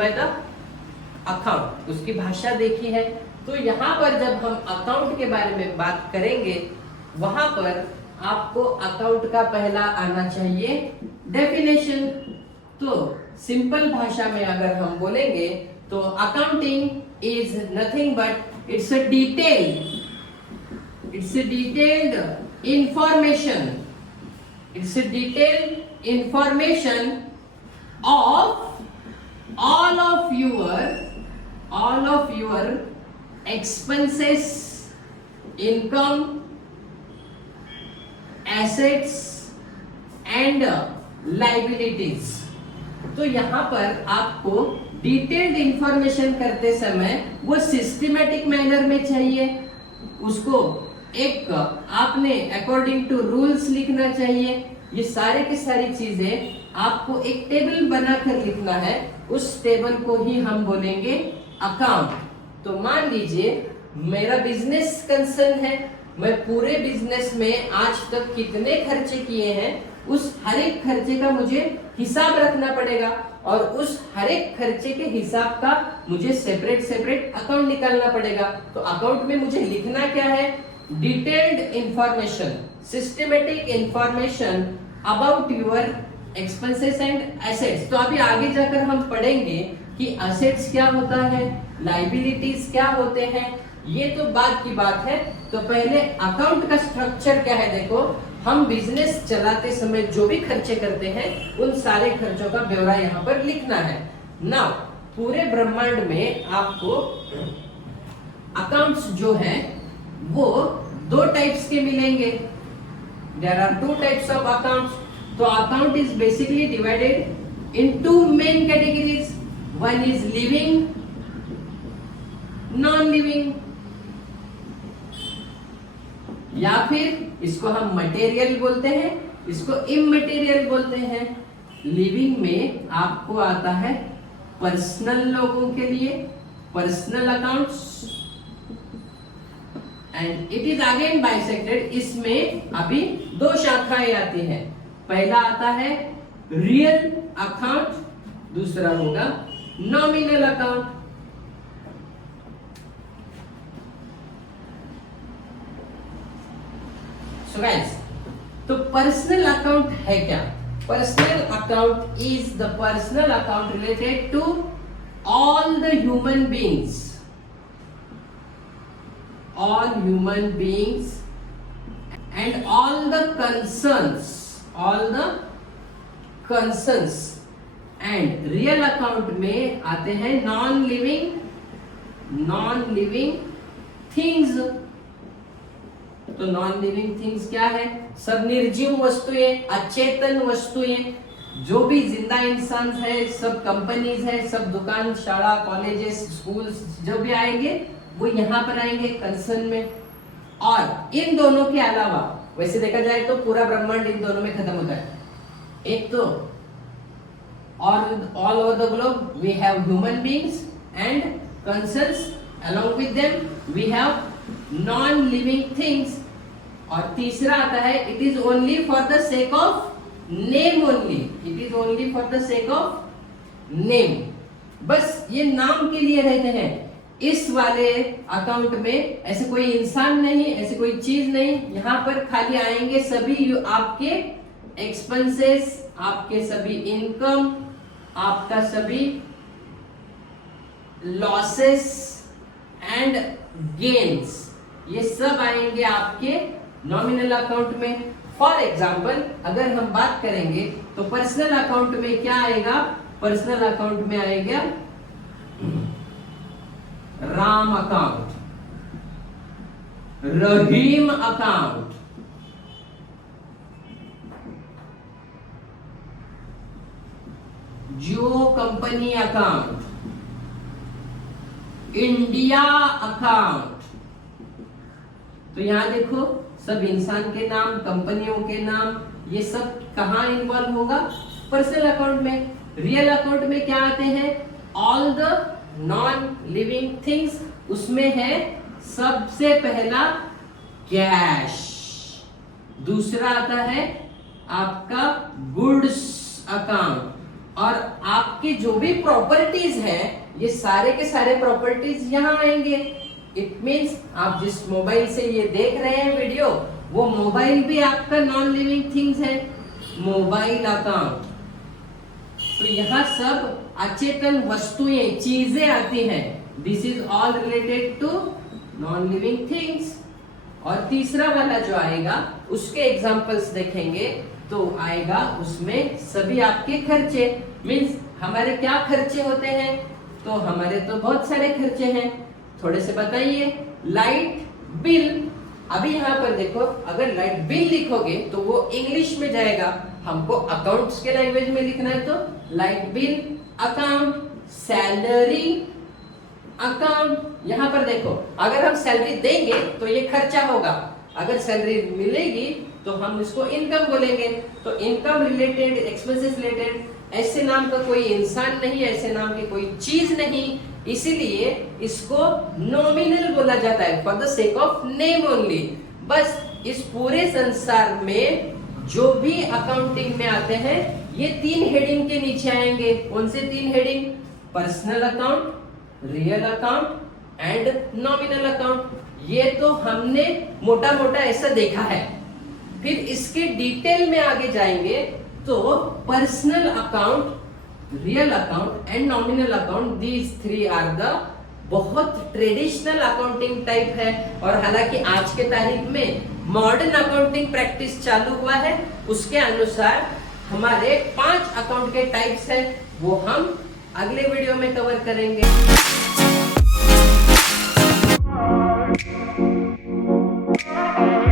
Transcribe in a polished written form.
By the account, उसकी भाषा देखी है। तो यहाँ पर जब हम अकाउंट के बारे में बात करेंगे, वहां पर आपको अकाउंट का पहला आना चाहिए डेफिनेशन। तो सिंपल भाषा में अगर हम बोलेंगे तो accounting is nothing but it's a detailed information, it's a detailed information of all of your expenses, income, assets and liabilities। तो यहाँ पर आपको डिटेल्ड इंफॉर्मेशन करते समय वो सिस्टमैटिक मैनर में चाहिए, उसको एक आपने अकॉर्डिंग टू रूल्स लिखना चाहिए। ये सारे की सारी चीजें आपको एक टेबल बनाकर लिखना है, उस टेबल को ही हम बोलेंगे अकाउंट। तो मान लीजिए मेरा बिजनेस कंसर्न है, मैं पूरे बिजनेस में आज तक कितने खर्चे किए हैं उस हर एक खर्चे का मुझे हिसाब रखना पड़ेगा, और उस हर एक खर्चे के हिसाब का मुझे सेपरेट अकाउंट निकालना पड़ेगा। तो अकाउंट में मुझे लिखना क्या है, detailed information, systematic information about your expenses and assets. तो अभी आगे जाकर हम पढ़ेंगे कि एसेट्स क्या होता है, लाइबिलिटीज क्या होते हैं, ये तो बाद की बात है। तो पहले अकाउंट का स्ट्रक्चर क्या है, देखो हम बिजनेस चलाते समय जो भी खर्चे करते हैं उन सारे खर्चों का ब्यौरा यहाँ पर लिखना है। नाउ पूरे ब्रह्मांड में आपको अकाउंट्स जो है वो दो टाइप्स के मिलेंगे। There are two types of accounts. तो account is basically divided in two main categories, one is living, non living, या फिर इसको हम मटेरियल बोलते हैं, इसको इमटेरियल बोलते हैं। लिविंग में आपको आता है पर्सनल लोगों के लिए personal accounts, and it is again bisected. इसमें अभी दो शाखाएं आती हैं, पहला आता है रियल अकाउंट, दूसरा होगा नॉमिनल अकाउंट। सो गाइस, तो पर्सनल अकाउंट है क्या? Personal account is the personal account related to all the human beings, all human beings and all the concerns, and real account में आते हैं non living things। तो non living things क्या है? सब निर्जीव वस्तुएं, अचेतन वस्तुएं, जो भी जिंदा इंसान है, सब कंपनीज है, सब दुकान, शाला, कॉलेजेस, स्कूल्स जो भी आएंगे वो यहाँ पर आएंगे कंसर्न में। और इन दोनों के अलावा वैसे देखा जाए तो पूरा ब्रह्मांड इन दोनों में खत्म होता है। एक तो all over the globe we have human beings and concerns, along with them we have non living things. और तीसरा आता है it is only for the sake of name only, it is only for the sake of name, बस ये नाम के लिए रहते हैं। इस वाले अकाउंट में ऐसे कोई इंसान नहीं, ऐसे कोई चीज नहीं, यहाँ पर खाली आएंगे सभी आपके एक्सपेंसेस, आपके सभी इनकम, आपका सभी लॉसेस एंड गेन्स, ये सब आएंगे आपके नॉमिनल अकाउंट में। फॉर एग्जाम्पल अगर हम बात करेंगे तो पर्सनल अकाउंट में क्या आएगा? पर्सनल अकाउंट में आएगा राम अकाउंट, रहीम अकाउंट, जियो कंपनी अकाउंट, इंडिया अकाउंट। तो यहां देखो सब इंसान के नाम, कंपनियों के नाम, ये सब कहां इन्वॉल्व होगा? पर्सनल अकाउंट में। रियल अकाउंट में क्या आते हैं? All the non living things, उसमें है सबसे पहला कैश, दूसरा आता है आपका गुड्स अकाउंट, और आपके जो भी प्रॉपर्टीज है ये सारे के सारे प्रॉपर्टीज यहाँ आएंगे। इट मीन्स आप जिस मोबाइल से ये देख रहे हैं वीडियो, वो मोबाइल भी आपका नॉन लिविंग थिंग्स है, मोबाइल अकाउंट। तो यहाँ सब अचेतन वस्तुएं, चीजें आती हैं। This is all related to non living things. और तीसरा वाला जो आएगा उसके एग्जांपल्स देखेंगे तो आएगा उसमें सभी आपके खर्चे। मीन्स हमारे क्या खर्चे होते हैं, तो हमारे तो बहुत सारे खर्चे हैं, थोड़े से बताइए। लाइट बिल, अभी यहाँ पर देखो, अगर लाइट बिल लिखोगे तो वो इंग्लिश में जाएगा, हमको अकाउंट्स के लैंग्वेज में लिखना है तो light bill account, salary account. यहाँ पर देखो, अगर हम सैलरी देंगे तो ये खर्चा होगा, अगर सैलरी मिलेगी तो हम इसको इनकम बोलेंगे। तो इनकम रिलेटेड, एक्सपेंसेस रिलेटेड, ऐसे नाम का कोई इंसान नहीं, ऐसे नाम की कोई चीज नहीं, इसीलिए इसको नॉमिनल बोला जाता है, for the sake of name only. बस इस पूरे संसार में जो भी अकाउंटिंग में आते हैं ये 3 हेडिंग के नीचे आएंगे। कौन से 3 heading? Personal account, real account and nominal account. ये तो हमने मोटा मोटा ऐसा देखा है। फिर इसके डिटेल में आगे जाएंगे तो personal account, real account and nominal account, these 3 are the बहुत ट्रेडिशनल अकाउंटिंग टाइप है। और हालांकि आज के तारीख में मॉडर्न अकाउंटिंग प्रैक्टिस चालू हुआ है, उसके अनुसार हमारे 5 अकाउंट के टाइप्स हैं, वो हम अगले वीडियो में कवर करेंगे।